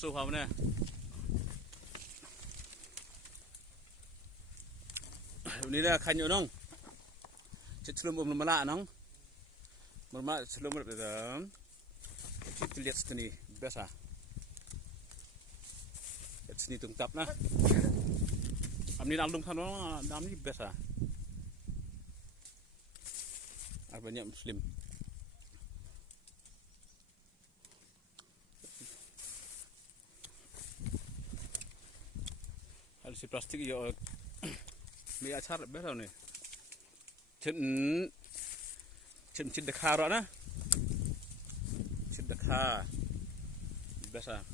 so how na ni la khanyo nong chlum mala nong mama chlum da lihat sini biasa sini tungtap na amni nalung kan amni biasa banyak muslim hal si plastik yo mi acar biasa ni cin dekar na cin dekar biasa